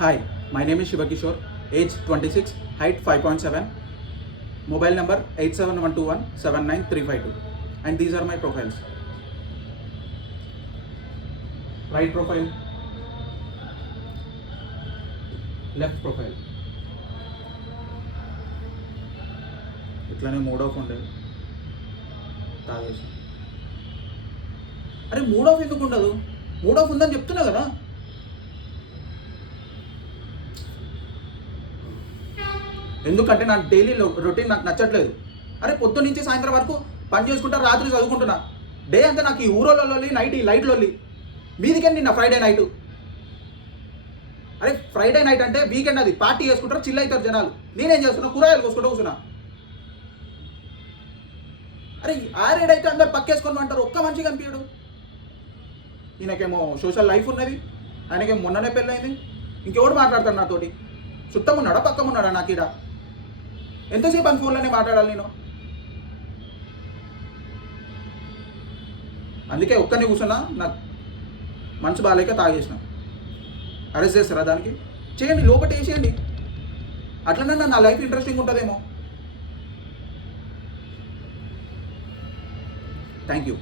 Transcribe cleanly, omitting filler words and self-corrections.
Hi, my name is Shiva Kishore, age 26, height 5.7, mobile number 87121 and these are my profiles. Right profile, left profile. ఇట్లానే mood of ఉండేది తాగేసి. అరే mood of ఎందుకు ఉండదు? Mood of ఉందని చెప్తున్నా కదా. ఎందుకంటే నాకు డైలీ రొటీన్ నాకు నచ్చట్లేదు. అరే పొద్దున్న నుంచి సాయంత్రం వరకు పని చేసుకుంటా, రాత్రి చదువుకుంటున్నా. డే అంతా నాకు ఈ ఊరోళ్ళొల్లి, నైట్ ఈ లైట్లొల్లి. మీదికెళ్ళి నిన్న ఫ్రైడే నైటు. అరే ఫ్రైడే నైట్ అంటే వీకెండ్, అది పార్టీ చేసుకుంటారు, చిల్ అవుతారు జనాలు. నేనేం చేస్తున్నా? కూరగాయలు కోసుకుంటూ కూర్చున్నా. అరే ఆరేడైతే అందరు పక్కేసుకొని అంటారు, ఒక్క మనిషి కనిపించడు. ఈయనకేమో సోషల్ లైఫ్ ఉన్నది, ఆయనకేమో మొన్ననే పెళ్ళైంది. ఇంకెవడు మాట్లాడతాడు నాతోటి? చుట్టం ఉన్నాడా, పక్కం ఉన్నాడా? నాకు ఈడ ఎంతసేపు అని ఫోన్లోనే మాట్లాడాలి నేను? అందుకే ఒక్కనే కూర్చున్నా. నాకు మనసు బాగాలేక తాగేసిన. అరెస్ట్ చేస్తారా దానికి? చేయండి, లోపల వేసేయండి. అట్లనే నా లైఫ్ ఇంట్రెస్టింగ్ ఉంటుందేమో. Thank you.